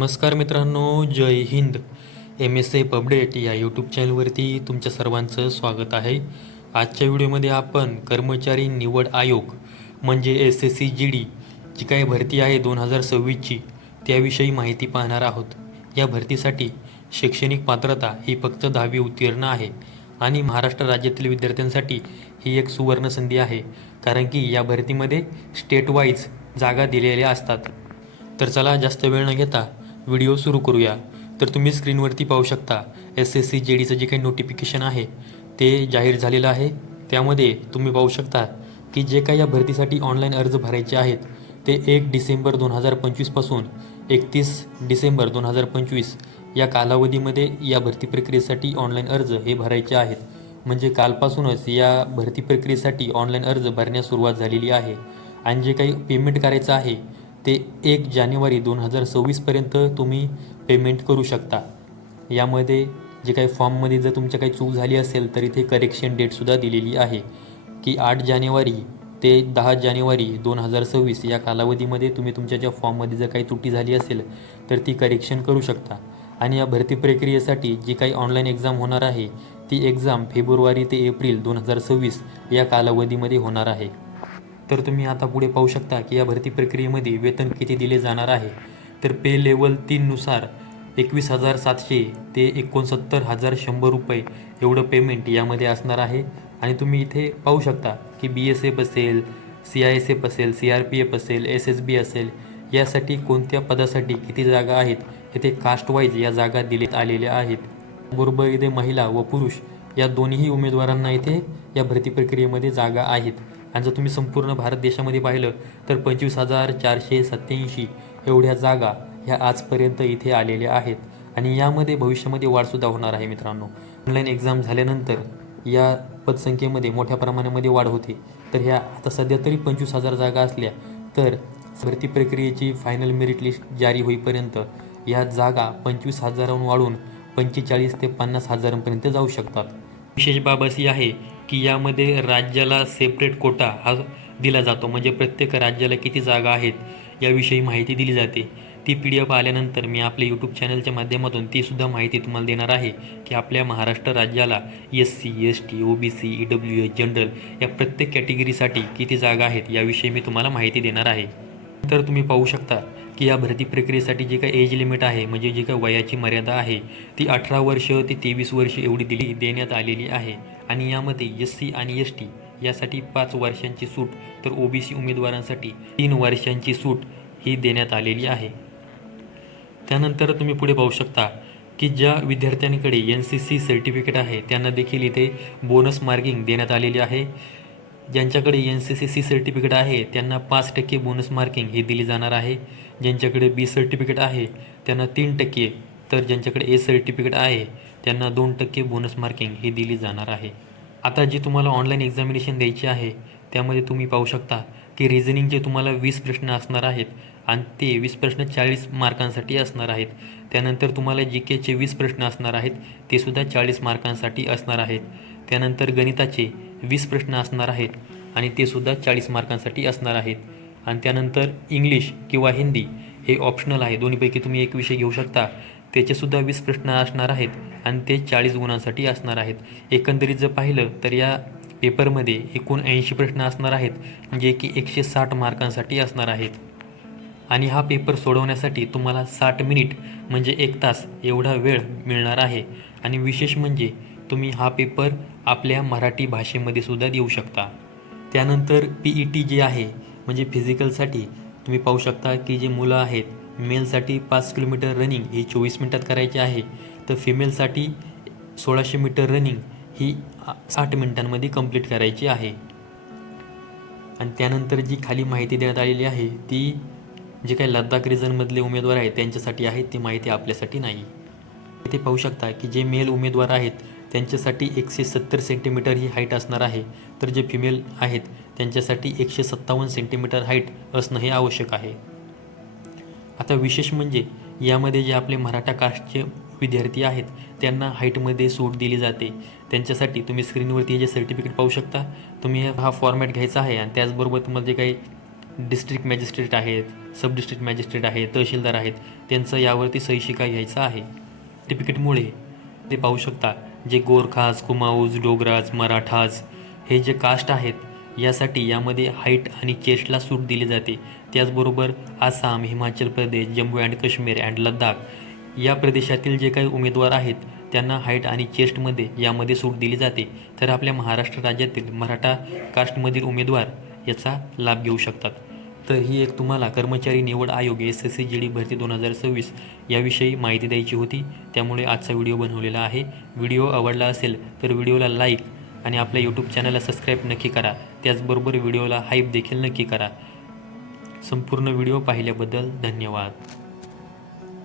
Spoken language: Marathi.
नमस्कार मित्रांनो जय Hind. M S A update या यूट्यूब चॅनलवरती तुमच्या सर्वांचं स्वागत आहे. आजच्या व्हिडिओमध्ये आपण कर्मचारी निवड आयोग म्हणजे S S C G D जी काही भरती आहे दोन हजार सव्वीसची त्याविषयी माहिती पाहणार आहोत. या भरतीसाठी शैक्षणिक पात्रता ही फक्त दहावी उत्तीर्ण आहे आणि महाराष्ट्र राज्यातील विद्यार्थ्यांसाठी ही एक सुवर्ण संधी आहे कारण की या भरतीमध्ये स्टेट वाईज जागा दिलेल्या असतात. तर चला जास्त वेळ न घेता व्हिडिओ सुरू करूया. तर तुम्ही स्क्रीनवरती पाहू शकता एस एस सी जे डीचं जे काही नोटिफिकेशन आहे ते जाहीर झालेलं आहे. त्यामध्ये तुम्ही पाहू शकता की जे काही या भरतीसाठी ऑनलाईन अर्ज भरायचे आहेत ते एक डिसेंबर दोन हजार पंचवीसपासून एकतीस डिसेंबर दोन हजार पंचवीस या कालावधीमध्ये या भरती प्रक्रियेसाठी ऑनलाईन अर्ज हे भरायचे आहेत. म्हणजे कालपासूनच या भरती प्रक्रियेसाठी ऑनलाईन अर्ज भरण्यास सुरुवात झालेली आहे. आणि जे काही पेमेंट करायचं आहे ते एक जानेवारी दोन हजार सव्वीसपर्यंत तुम्ही पेमेंट करू शकता. यामध्ये जे काही फॉर्ममध्ये जर तुमच्या काही चूक झाली असेल तर इथे करेक्शन डेटसुद्धा दिलेली आहे की आठ जानेवारी ते दहा जानेवारी दोन हजार सव्वीस या कालावधीमध्ये तुम्ही तुमच्या ज्या फॉर्ममध्ये जर काही त्रुटी झाली असेल तर ती करेक्शन करू शकता. आणि या भरती प्रक्रियेसाठी जी काही ऑनलाईन एक्झाम होणार आहे ती एक्झाम फेब्रुवारी ते एप्रिल दोन हजार सव्वीस या कालावधीमध्ये होणार आहे. तर तुम्ही आता पुढे पाहू शकता की या भरती प्रक्रियेमध्ये वेतन किती दिले जाणार आहे. तर पे लेवल तीननुसार एकवीस हजार सातशे ते एकोणसत्तर हजार शंभर रुपये एवढं पेमेंट यामध्ये असणार आहे. आणि तुम्ही इथे पाहू शकता की बी एस एफ असेल सी आय एस एफ असेल सी आर पी एफ असेल एस एस बी असेल यासाठी कोणत्या पदासाठी किती जागा आहेत इथे कास्टवाईज या जागा दिलेत आलेल्या आहेत. बरोबर इथे महिला व पुरुष या दोन्ही उमेदवारांना इथे या भरती प्रक्रियेमध्ये जागा आहेत. आणि जर तुम्ही संपूर्ण भारत देशामध्ये पाहिलं तर पंचवीस हजार चारशे सत्याऐंशी एवढ्या जागा ह्या आजपर्यंत इथे आलेल्या आहेत. आणि यामध्ये भविष्यामध्ये वाढसुद्धा होणार आहे मित्रांनो. ऑनलाईन एक्झाम झाल्यानंतर या पदसंख्येमध्ये मोठ्या प्रमाणामध्ये वाढ होते. तर ह्या आता सध्या तरी पंचवीस हजार जागा असल्या तर भरती प्रक्रियेची फायनल मेरिट लिस्ट जारी होईपर्यंत या जागा पंचवीस हजाराहून वाढून पंचेचाळीस ते पन्नास हजारांपर्यंत जाऊ शकतात. विशेष बाब अशी आहे की यामध्ये राज्याला सेपरेट कोटा हा दिला जातो. म्हणजे प्रत्येक राज्याला किती जागा आहेत याविषयी माहिती दिली जाते. ती पी डी एफ आल्यानंतर मी आपल्या यूट्यूब चॅनलच्या माध्यमातून तीसुद्धा माहिती तुम्हाला देणार आहे की आपल्या महाराष्ट्र राज्याला S C S T O B C E W S general या प्रत्येक कॅटेगरीसाठी किती जागा आहेत याविषयी मी तुम्हाला माहिती देणार आहे. तर तुम्ही पाहू शकता की या भरती प्रक्रियेसाठी जी काय एज लिमिट आहे म्हणजे जी काय वयाची मर्यादा आहे ती अठरा वर्ष ते तेवीस वर्ष एवढी दिली देण्यात आलेली आहे. आणि यामध्ये एस सी आणि एस टी यासाठी पाच वर्षांची सूट तर ओ बी सी उमेदवारांसाठी तीन वर्षांची सूट ही देण्यात आलेली आहे. त्यानंतर तुम्ही पुढे पाहू शकता की ज्या विद्यार्थ्यांकडे एन सी सी सर्टिफिकेट आहे त्यांना देखील इथे बोनस मार्किंग देण्यात आलेली आहे. ज्यांच्याकडे N C C C certificate आहे त्यांना पाच टक्के बोनस मार्किंग ही दिली जाणार आहे. ज्यांच्याकडे बी सर्टिफिकेट आहे त्यांना तीन टक्के. तर ज्यांच्याकडे ए सर्टिफिकेट आहे त्यांना दोन टक्के बोनस मार्किंग हे दिली जाणार आहे. आता जी तुम्हाला ऑनलाईन एक्झामिनेशन द्यायची आहे त्यामध्ये तुम्ही पाहू शकता की रिझनिंगचे तुम्हाला वीस प्रश्न असणार आहेत आणि ते वीस प्रश्न चाळीस मार्कांसाठी असणार आहेत. त्यानंतर तुम्हाला जी केचे वीस प्रश्न असणार आहेत ते सुद्धा चाळीस मार्कांसाठी असणार आहेत. त्यानंतर गणिताचे वीस प्रश्न असणार आहेत आणि ते सुद्धा चाळीस मार्कांसाठी असणार आहेत. आणि त्यानंतर इंग्लिश किंवा हिंदी हे ऑप्शनल आहे. दोन्हीपैकी तुम्ही एक विषय घेऊ शकता. त्याचेसुद्धा वीस प्रश्न असणार आहेत आणि ते चाळीस गुणांसाठी असणार आहेत. एकंदरीत जर पाहिलं तर या पेपरमध्ये एकूण ऐंशी प्रश्न असणार आहेत जे की एकशे साठ मार्कांसाठी असणार आहेत. आणि हा पेपर सोडवण्यासाठी तुम्हाला साठ मिनिट म्हणजे एक तास एवढा वेळ मिळणार आहे. आणि विशेष म्हणजे तुम्ही हा पेपर आपल्या मराठी भाषेमध्ये सुद्धा देऊ शकता. त्यानंतर पी ई टी जे आहे म्हणजे फिजिकलसाठी तुम्ही पाहू शकता की जे मुलं आहेत मेलसाठी पाच किलोमीटर रनिंग ही चोवीस मिनटात करायची आहे. तर फिमेलसाठी सोळाशे मीटर रनिंग ही साठ मिनटांमध्ये कंप्लीट करायची आहे. आणि त्यानंतर जी खाली माहिती देण्यात आलेली आहे ती जे काही लद्दाख रिजनमधले उमेदवार आहेत त्यांच्यासाठी आहे ती माहिती आपल्यासाठी नाही. इथे पाहू शकता की जे मेल उमेदवार आहेत त्यांच्यासाठी एकशे सत्तर सेंटीमीटर ही हाईट असणार आहे. तर जे फिमेल आहेत त्यांच्यासाठी एकशे सत्तावन्न सेंटीमीटर हाईट असणं हे आवश्यक आहे. आता विशेष म्हणजे यामध्ये जे आपले मराठा कास्टचे विद्यार्थी आहेत त्यांना हाईटमध्ये सूट दिली जाते. त्यांच्यासाठी तुम्ही स्क्रीनवरती जे सर्टिफिकेट पाहू शकता तुम्ही हा फॉर्मॅट घ्यायचा आहे आणि त्याचबरोबर तुम्हाला जे काही डिस्ट्रिक्ट मॅजिस्ट्रेट आहेत सब डिस्ट्रिक्ट मॅजिस्ट्रेट आहेत तहसीलदार आहेत त्यांचं यावरती सही शिका घ्यायचा आहे. सर्टिफिकेटमुळे ते पाहू शकता जे गोरखास कुमाऊज डोगराज मराठाज हे जे कास्ट आहेत यासाठी यामध्ये हाईट आणि चेस्टला सूट दिली जाते. त्याचबरोबर आसाम हिमाचल प्रदेश जम्मू अँड काश्मीर अँड लडाख या प्रदेशातील जे काही उमेदवार आहेत त्यांना हाईट आणि चेस्टमध्ये यामध्ये सूट दिली जाते. तर आपल्या महाराष्ट्र राज्यातील मराठा कास्टमधील उमेदवार याचा लाभ घेऊ शकतात. तर ही एक तुम्हाला कर्मचारी निवड आयोग S S C G D भरती दोन हजार सव्वीस याविषयी माहिती द्यायची होती. त्यामुळे आजचा व्हिडिओ बनवलेला आहे. व्हिडिओ आवडला असेल तर व्हिडिओला लाईक आणि आपल्या यूट्यूब चॅनलला सबस्क्राईब नक्की करा. त्याचबरोबर व्हिडिओला हाईप देखील नक्की करा. संपूर्ण व्हिडिओ पाहिल्याबद्दल धन्यवाद.